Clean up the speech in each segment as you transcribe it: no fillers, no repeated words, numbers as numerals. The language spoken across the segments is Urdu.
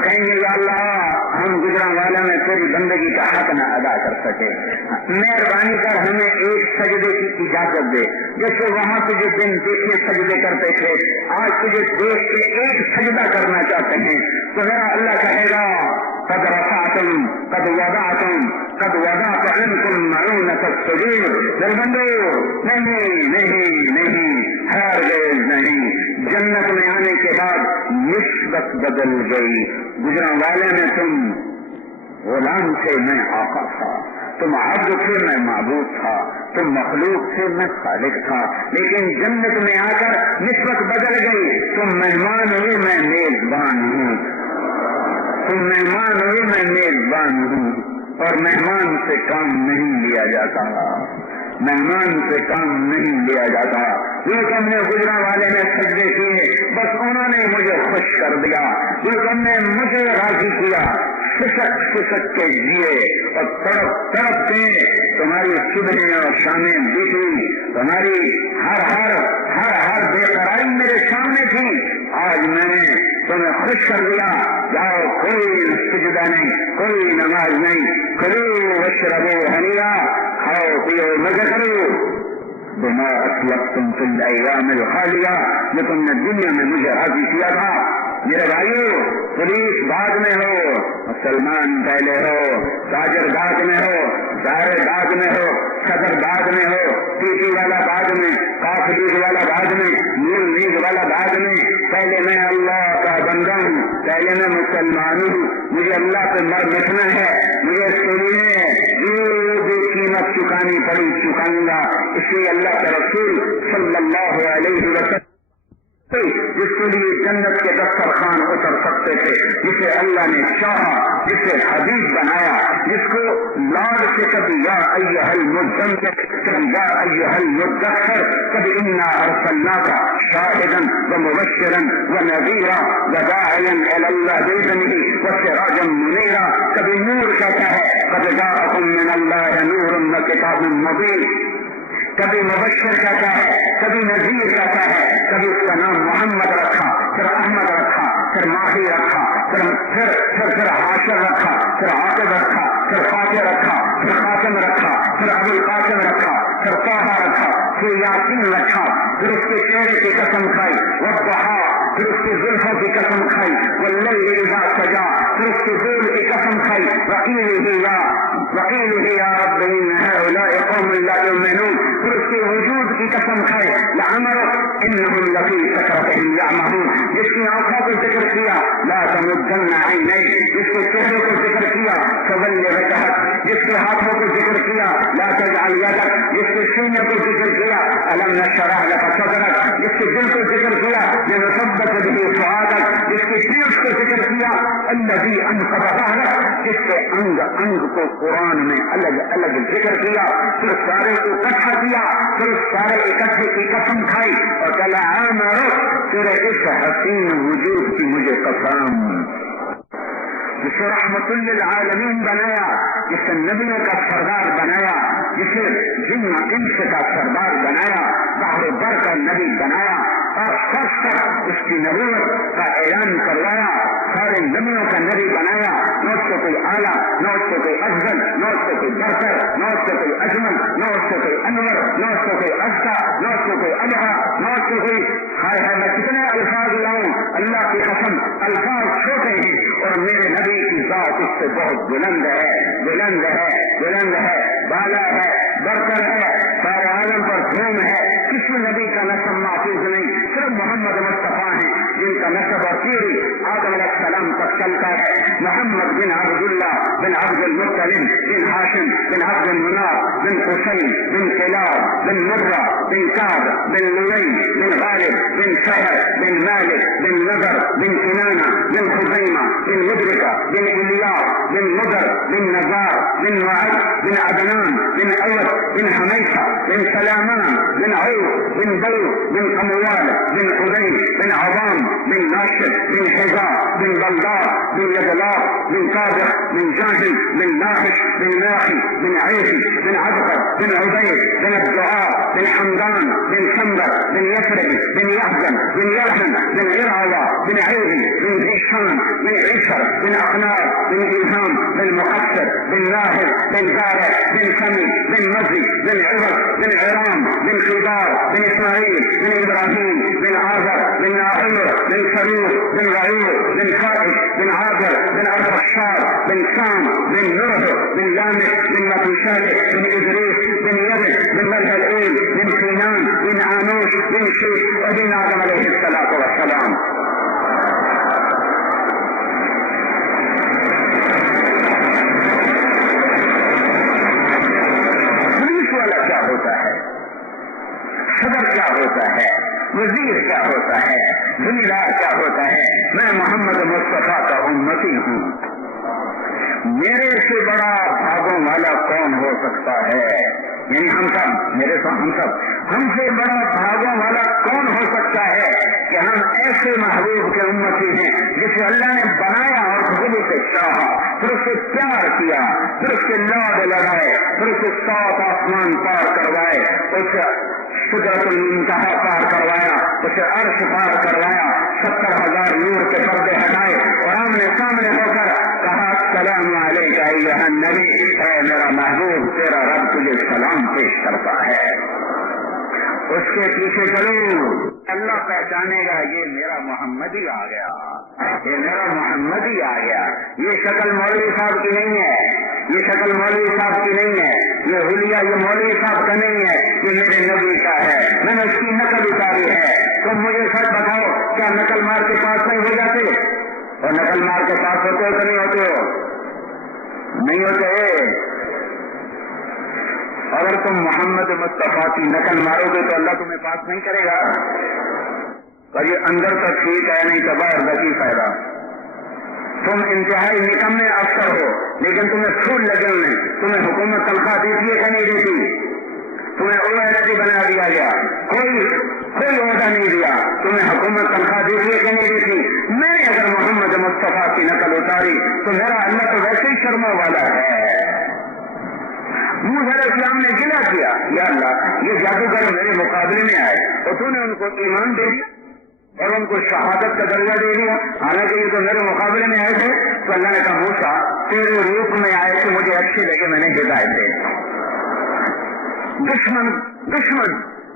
تو کہیں گے یا اللہ ہم گجرانوالہ میں تیری بندگی کا حق نہ ادا کر سکے، مہربانی کر ہمیں ایک سجدے کی اجازت دے، جیسے وہاں تجھے دن دیکھے سجدے کرتے تھے، آج تجھے دیکھ کے ایک سجدہ کرنا چاہتے ہیں۔ تو میرا اللہ کہے گا قد رفعتم قد وضعتم قد وضعت عنکم معونۃ السجود، میرے بندو نہیں نہیں نہیں، ہرگز نہیں۔ جنت میں آنے کے بعد نسبت بدل گئی، گجرانوالے میں تم غلام سے میں آقا تھا، تم عبد سے میں معبود تھا، تم مخلوق سے میں خالق تھا، لیکن جنت میں آ کر نسبت بدل گئی، تم مہمان ہوئے میں میزبان ہوں، تم مہمان ہوئے میں میزبان ہوں، اور مہمان سے کام نہیں لیا جاتا، مہمان سے کام نہیں لیا جاتا۔ جو تم نے گجرانوالے میں سجدے کیے بس انہوں نے مجھے خوش کر دیا، جو تم نے مجھے راضی کیا، سسک سسک کے جیے اور تڑپ تڑپ کے تمہاری صبحیں اور شامیں بیتی، تمہاری ہر بے قراری میرے سامنے تھی، آج میں نے تمہیں خوش کر دیا، جاؤ کوئی سجدہ نہیں، کوئی نماز نہیں، کلو واشربوا ہنیئا، کھاؤ پیو مزہ کرو، بما اسلفتم فی الایام الخالیہ، جو تم نے دنیا میں مجھے راضی کیا تھا۔ میرے بھائیو، پولیس بعد میں ہو، مسلمان پہلے ہو، تاجر بعد میں ہو، دائر بعد میں ہو، صدر بعد میں ہو، پی ٹی والا بعد میں، کاف لیگ والا بعد میں، نون لیگ والا بعد میں، پہلے میں اللہ کا بندہ ہوں، پہلے میں مسلمان ہوں، مجھے اللہ پہ مر مٹنا ہے، مجھے اس کے لیے جو بھی قیمت چکانی پڑی چکاؤں گا۔ اس لیے اللہ کے رسول صلی اللہ علیہ وسلم جس کے لیے جنت کے دسترخوان اتر سکتے تھے، جسے اللہ نے چاہا، جسے حبیب بنایا، جس کو لاڈ سے کبھی یا ایھا المزمل، کبھی یا ایھا المدثر، کبھی انا ارسلناک شاہدا ومبشرا ونذیرا وداعیا الی اللہ باذنہ وسراجا منیرا، کبھی نور کہتا ہے قد جاءکم من اللہ نور وکتاب مبین، کبھی مبشر کہتا ہے، کبھی نذیر کہتا ہے، کبھی اس کا نام محمد رکھا، پھر احمد رکھا، پھر ماہی رکھا، پھر حاشر رکھا، پھر عاقب رکھا، پھر فاتح رکھا، پھر خاتم رکھا، پھر ابو القاسم رکھا، پھر طہ رکھا، پھر یاسین رکھا، پھر اس کے چہرے کی قسم کھائی والضحیٰ، پھر اس کی زلفوں کی قسم کھائی واللیل اذا سجا، پھر اس کی ذل کی قسم کھائی وقیلہ یا رب ان هؤلاء قوم لا یؤمنون، پھر اس کے وجود کی قسم کھائے لعمرک انہم لفی سکرتہم یعمہون، جس کی آنکھوں کو ذکر کیا لا تمدن عینیک، جس کے چہرے کو ذکر کیا فول وجہک، جس کے ہاتھوں کو ذکر کیا لا تجعل یدک، جس کے سینے کو ذکر کیا الم نشرح لک صدرک، جس کے دل کو ذکر کیا لنثبت به فؤادک، جس کی پیٹھ کو ذکر کیا الذی انقض ظہرک، جس کے انگ کو قرآن میں الگ الگ ذکر کیا، پھر سارے کو اکٹھا کیا، پھر سارے اکٹھے کی قسم کھائی اور کہا عامرک تیرے اس حسین وجود کی مجھے قسم، جسے رحمت للعالمین بنایا، جسے نبیوں کا سردار بنایا، جسے جن انس کا سردار بنایا، بحر بر کا نبی بنایا، اور سب اس کی نبوت کا اعلان کروایا، سارے نبیوں کا نبی بنایا، نہ اس سے کوئی اعلیٰ، نہ اس سے کوئی افضل، نہ اس سے کوئی برتر، نہ اس سے کوئی اجمل، نہ اس سے کوئی انور، نہ اس سے کوئی ازکا، نہ اس سے کوئی ابہا، نہ اس سے کوئی میں کتنے الفاظ لاؤں، اللہ کی قسم الفاظ چھوٹے ہیں اور میرے نبی کی ذات اس سے بہت بلند ہے، بلند ہے، بلند ہے، بالا ہے، برتر ہے، سارے عالم پر دھوم ہے، کسی نبی کا نسب محفوظ نہیں، صرف محمد مصطفیٰ ہیں جن کا نسب اور پیری آدم علیہ السلام تک چلتا ہے، محمد بن عبداللہ بن عبد المطلب بن ہاشم بن عبد المناف بن حسین بن کلاب بن مرہ بن کعب بن لؤی بن غالب بن شہر بن مالک بن نضر بن کنانہ بن خزیمہ بن مدرکہ بن الیاس بن مدر بن نزار بن معد بن عدنان بن اوس بن حمیشہ بن سلامان بن عوف بن بلو بن قموال بن قدین بن عظام بن ناشد بن حزام بن بلدار بن يدلار بن قادر بن جاهل بن ناحش بن ناحي بن عيسي بن عبقر بن عبيد بن الدعاء بن حمدان بن شمبر بن يثرب بن يحزن بن يلحن بن عراوة بن علم بن ذیشان بن عشر بن اخنار بن الہام بن مؤثر بن لاحظ بن زارع بن سمی بن مزی بن عوض بن عرام بن خیبار بن اسماعیل بن ابراہیم بن آذر بن ناعمر بن سرور بن رعیل بن خائش بن عابر بن ارفخشاد بن سام بن نوح بن لامح بن متوشالح بن ادریس بن یرد بن ملحل بن سینان بن آنوش بن شیخ وبن آدم علیہ الصلاۃ والسلام. پولیس والا کیا ہوتا ہے، صدر کیا ہوتا ہے، وزیر کیا ہوتا ہے، ذمہ دار کیا ہوتا ہے؟ میں محمد مصطفیٰ کا امتی ہوں. میرے سے بڑا بھاگوں والا کون ہو سکتا ہے؟ یعنی ہم سب، میرے تو ہم سب، ہم سے بڑا بھاگوں والا کون ہو سکتا ہے کہ ہم ایسے محبوب کے امتی ہیں جسے اللہ نے بنایا اور خود سے چاہا، پھر اس سے پیار کیا، پھر اس سے لاڈ لگائے، پھر اس سے 7 آسمان پار کروائے، اسے سدرۃ المنتہا پار کروایا، اسے عرش پار کروایا، 70,000 نور کے پردے ہٹائے اور آمنے سامنے ہو کر کہا السلام علیک ایھا النبی، اے میرا محبوب تیرا رب تجھے سلام پیش کرتا ہے. اس کے پیچھے چلو، اللہ پہچانے گا یہ میرا محمد ہی آ گیا، یہ میرا محمد ہی آ گیا. یہ شکل مولوی صاحب کی نہیں ہے، یہ شکل مولوی صاحب کی نہیں ہے، یہ حلیہ یہ مولوی صاحب کا نہیں ہے، یہ میرے نبی کا ہے. میں نے اس کی نقل اتاری ہے. تم مجھے سچ بتاؤ، کیا نقل مار کے پاس نہیں ہو جاتے؟ اور نقل مار کے پاس ہوتے ہو کہ نہیں ہوتے ہو؟ نہیں ہوتے. اگر تم محمد مصطفیٰ کی نقل مارو گے تو اللہ تمہیں پاس نہیں کرے گا. اور یہ اندر تک ٹھیک ہے، نہیں تو باہر بکی فائدہ. تم انتہائی نکمے افسر ہو لیکن تمہیں پھول لگے ہوئے، تمہیں حکومت تنخواہ دیتی ہے کہ نہیں دیتی؟ تمہیں OIC بنا دیا گیا، کوئی عہدہ نہیں دیا، تمہیں حکومت تنخواہ دیتی ہے کہ نہیں دیتی؟ میں نے اگر محمد مصطفیٰ کی نقل اتاری تو میرا اللہ تو ویسے ہی شرما والا ہے. موسیٰ علیہ السلام نے گلا کیا، یا اللہ یہ جادوگر میرے مقابلے میں آئے تو تو نے ان کو ایمان دے دیا اور ان کو شہادت کا درجہ دے دیا، حالانکہ یہ تو میرے مقابلے میں آئے تھے. تو اللہ نے کہا موسیٰ تیرے روپ میں آئے تو مجھے اچھے لگے، میں نے ہدایت دے.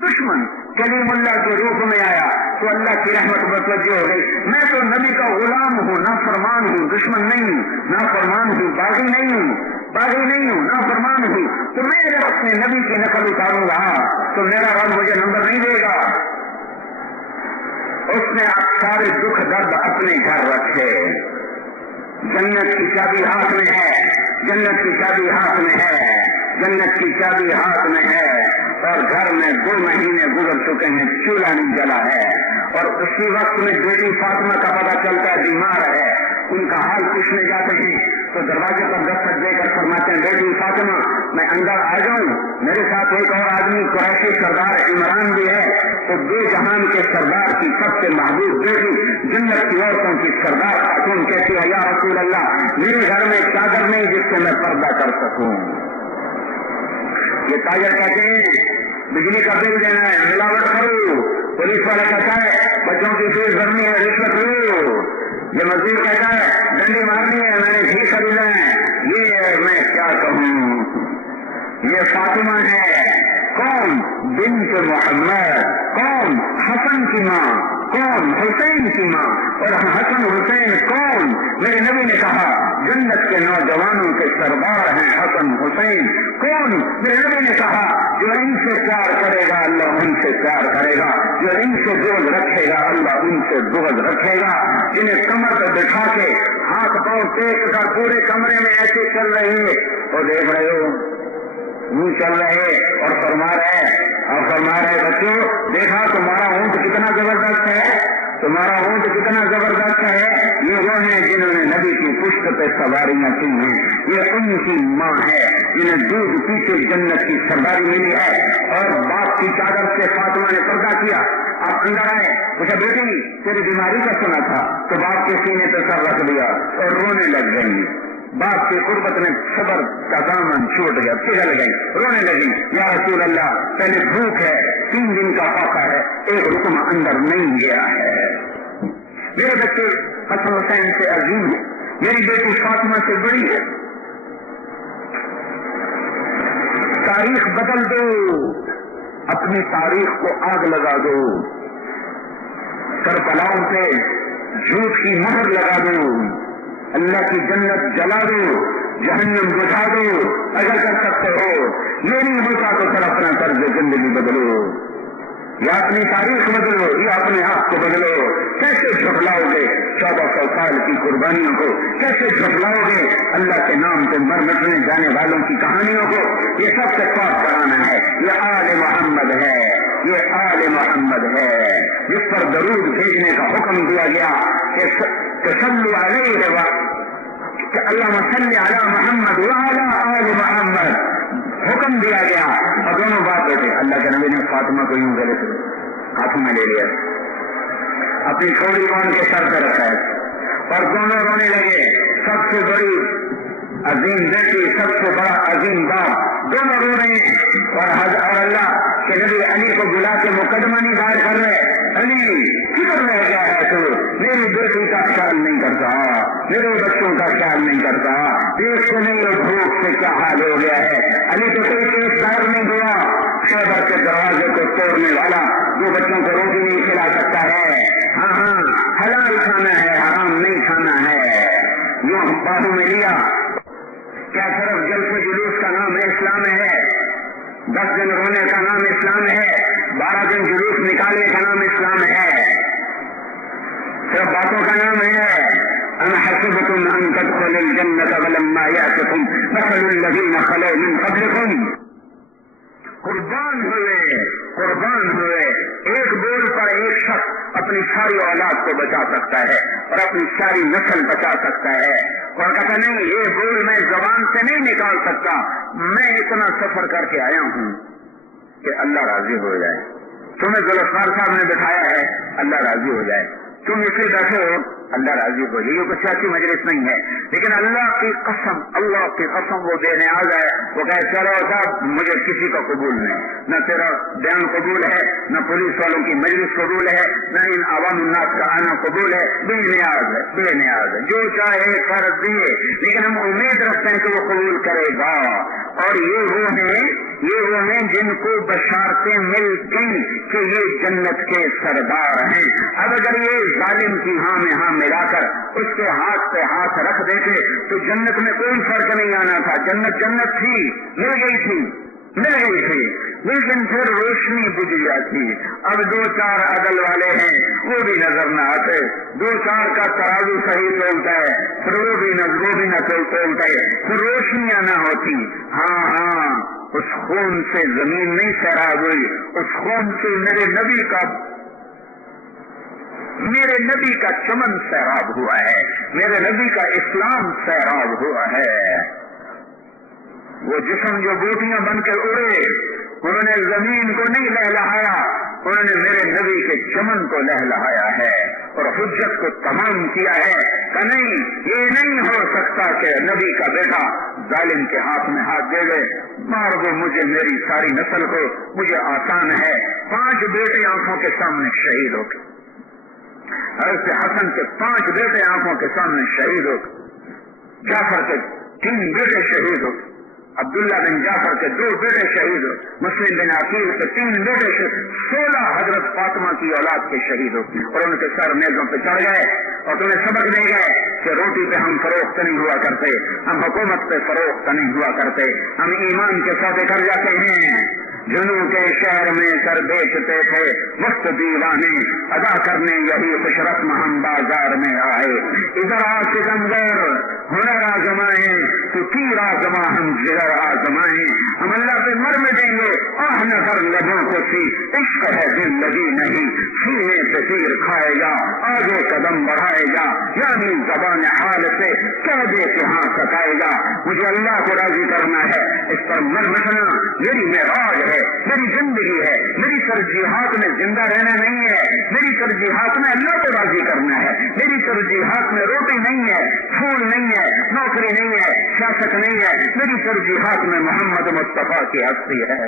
دشمن کلیم اللہ کے روپ میں آیا تو اللہ کی رحمت متوجہ ہو گئی. میں تو نبی کا غلام ہوں، نافرمان ہوں، دشمن نہیں ہوں، نافرمان ہوں، باغی نہیں ہوں، نافرمان ہوں. تو میں اگر اپنے نبی کی نقل اتاروں گا تو میرا رب مجھے نمبر نہیں دے گا. اس نے سارے دکھ درد اپنے گھر رکھے. جنت کی چابی ہاتھ میں ہے، جنت کی چابی ہاتھ میں ہے، جنت کی چابی ہاتھ میں ہے. اور گھر میں 2 مہینے گزر چکے ہیں، چولہا نہیں جلا ہے. اور اسی وقت میں بیٹی فاطمہ کا پتہ چلتا ہے بیمار ہے. ان کا حال پوچھنے جاتے ہیں تو دروازے پر دستک دے کر فرماتے ہیں بیٹی فاطمہ میں اندر آ جاؤں؟ میرے ساتھ ایک اور آدمی قریشی سردار عمران بھی ہے. تو 2 جہان کے سردار کی سب سے محبوب بیٹی، جنت کی عورتوں کی سردار خاتون کہتی ہے یا رسول اللہ میرے گھر میں چادر نہیں جس سے میں پردہ کر سکوں. یہ تاجر کہتے ہیں بجلی کا بل دینا ہے، ملاوٹ کرو. پولیس والا کہتا ہے بچوں کی فیس بھرنی ہے، رشوت لو. یہ مزدور کہتا ہے ڈنڈی مارنی ہے، میں نے گھی خریدا ہے. یہ میں کیا کہوں، یہ فاطمہ ہے. کون؟ بنت محمد. کون؟ حسن کی ماں. کون؟ حسین کی ماں. اور حسن حسین کون؟ میرے نبی نے کہا جنت کے نوجوانوں کے سردار ہیں حسن حسین. کون؟ میرے نبی نے کہا جو ان سے پیار کرے گا اللہ ان سے پیار کرے گا، جو ان سے بغض رکھے گا اللہ ان سے بغض رکھے گا. جنہیں کمر پر بٹھا کے ہاتھ پاؤں ٹیک کر پورے کمرے میں ایسے چل رہے ہیں اور دیکھ رہے ہو منہ چل رہے اور فرما رہے بچوں دیکھا تمہارا اونٹ کتنا زبردست ہے، تمہارا اونٹ کتنا زبردست ہے. یہ وہ ہیں جنہوں نے نبی کی پشت پہ سواریاں کی ہیں. یہ ان کی ماں ہے جنہیں دودھ پیتے جنت کی سرداری ملی ہے. اور باپ کی چادر سے فاطمہ نے پردہ کیا. آپ اندر آئے، پوچھا بیٹی تیری بیماری کا سنا تھا؟ تو باپ کے سینے پہ سر رکھ دیا اور رونے لگ گئی. باپ کی قربت میں صبر کا دامن چھوٹ گیا، پگھل گئی، رونے لگی. یا رسول اللہ پہلے بھوک ہے، 3 دن کا فاقہ ہے، ایک رکن اندر نہیں گیا ہے. میرے بچے حسن حسین سے عظیم ہیں، میری بیٹی فاطمہ سے بڑی ہے. تاریخ بدل دو، اپنی تاریخ کو آگ لگا دو، کربلاؤں پہ جھوٹ کی مہر لگا دو، اللہ کی جنت جلا دو، جہنم بجھا دو اگر کر سکتے ہو. یہ نہیں ہوتا تو پھر اپنا طرز زندگی بدلو، یا اپنی تاریخ بدلو یا اپنے آپ کو بدلو. کیسے جھٹلاؤ گے 1400 سال کی قربانیوں کو؟ کیسے جھٹلاؤ گے اللہ کے نام پہ مر مٹنے جانے والوں کی کہانیوں کو؟ یہ سب سے پاک کرانا ہے. یہ آل محمد ہے، یہ آل محمد ہے جس پر درود بھیجنے کا حکم دیا گیا کہ صلو علیہ کہ اللہم صلی علی محمد وعلی آل محمد حکم دیا گیا. اور دونوں باتیں تھے. اللہ کے نبی نے فاطمہ کو یوں گلے سے ہاتھوں میں لے لیا، اپنی تھوڑی کون کے سر پہ رکھا ہے، اور دونوں رونے لگے. سب سے بڑی عظیم بیٹی، سب سے بڑا عظیم باپ، دونوں رو رہے ہیں. اور اللہ کہ نبی علی کو بلا کے مقدمہ نہیں دائر کر رہے. علی فکر رہ گیا ہے تو میری بیٹی کا خیال نہیں کرتا، میرے بچوں کا خیال نہیں کرتا، پیٹ سے نہیں اور بھوک سے کیا حال ہو گیا ہے. علی تو کوئی پیٹ دار نہیں ہوا، خیبر کے دروازے کو توڑنے والا جو بچوں کو روٹی نہیں کھلا سکتا ہے. ہاں ہاں حلال کھانا ہے، حرام نہیں کھانا ہے. یوں باہوں میں لیا. کیا صرف جلسے جلوس کا نام اسلام ہے؟ 10 دن رونے کا نام اسلام ہے؟ 12 دن جلوس نکالنے کا نام اسلام ہے؟ صرف باتوں کا نام ہے؟ ام حسبتم ان تدخلوا الجنة ولما يأتكم مثل الذين خلوا من قبلكم. قربان ہوئے ایک بول پر ایک شخص اپنی ساری اولاد کو بچا سکتا ہے اور اپنی ساری نسل بچا سکتا ہے. اور کہتا نہیں یہ بول میں زبان سے نہیں نکال سکتا، میں اتنا سفر کر کے آیا ہوں کہ اللہ راضی ہو جائے. تمہیں ذوالفقار صاحب نے بٹھایا ہے، اللہ راضی ہو جائے. تم اسے بیٹھے ہو، اللہ راضی ہو جائے. یہ کوئی سیاسی مجلس نہیں ہے، لیکن اللہ کی قسم وہ بے نیاز ہے. وہ کہے چلو صاحب مجھے کسی کا قبول نہیں، نہ تیرا بیان قبول ہے، نہ پولیس والوں کی مجلس قبول ہے، نہ ان عوام الناس کا آنا قبول ہے. بے نیاز ہے، جو چاہے کر دیے، لیکن ہم امید رکھتے ہیں کہ وہ قبول کرے گا. اور یہ وہ ہیں جن کو بشارتیں مل گئی کہ یہ جنت کے سردار ہیں. اب اگر یہ ظالم کی ہاں میں ہاں ملا کر اس کے ہاتھ پہ ہاتھ رکھ دیتے تو جنت میں کوئی فرق نہیں آنا تھا. جنت تھی، مل گئی تھی، لیکن پھر روشنی بجھ جاتی. اب 2-4 عدل والے ہیں وہ بھی نظر نہ آتے، 2-4 کا ترازو صحیح چلتا ہے پھر وہ بھی نہ چلتا ہے، پھر روشنیاں نہ ہوتی. ہاں اس خون سے زمین نہیں سیراب ہوئی، اس خون سے میرے نبی کا چمن سیراب ہوا ہے، میرے نبی کا اسلام سیراب ہوا ہے. وہ جسم جو بوٹیاں بن کے اڑے، انہوں نے زمین کو نہیں لہلایا، انہوں نے میرے نبی کے چمن کو لہلایا ہے اور حجت کو تمام کیا ہے کہ نہیں، یہ نہیں ہو سکتا کہ نبی کا بیٹا ظالم کے ہاتھ میں ہاتھ دے دے. مار دو مجھے، میری ساری نسل کو، مجھے آسان ہے. 5 بیٹے آنکھوں کے سامنے شہید ہو گئے. حضرت حسن کے 5 بیٹے آنکھوں کے سامنے شہید ہو گئے. جعفر کے 3 بیٹے شہید ہو گئے. عبداللہ بن جعفر کے 2 بیٹے شہید ہو. مسلم بن عقیل کے 3 بیٹے شہید. 16 حضرت فاطمہ کی اولاد کے شہید ہو اور ان کے سر میزوں پہ چڑھ گئے اور تمہیں سبق دے گئے کہ روٹی پہ ہم فروخت نہیں ہوا کرتے، ہم حکومت پہ فروخت نہیں ہوا کرتے، ہم ایمان کے سودے کر جاتے ہیں. جنوں کے شہر میں سر بیچتے تھے وقت دیوانے، ادا کرنے یہی خوش رسم ہم بازار میں آئے. ادھر آ سکندر ہنر آزمائیں تو تیر آزما ہم جگر آزمائیں. ہم اللہ پہ مر مٹیں گے آہ نظر لبوں کو سی، عشق ہے زندگی نہیں، سینے پہ تیر کھائے گا، آگے قدم بڑھائے گا، یعنی زبان حال سے کہہ دے کہ ہاں ستائے گا. مجھے اللہ کو راضی کرنا ہے، اس پر مر مٹنا میری معراج ہے، میری زندگی ہے. میری ترجیحات میں زندہ رہنا نہیں ہے، میری ترجیحات میں اللہ کو راضی کرنا ہے. میری ترجیحات میں روٹی نہیں ہے، پھول نہیں ہے، نوکری نہیں ہے، سیاست نہیں ہے. میری ترجیحات میں محمد مصطفیٰ کی ہستی ہے.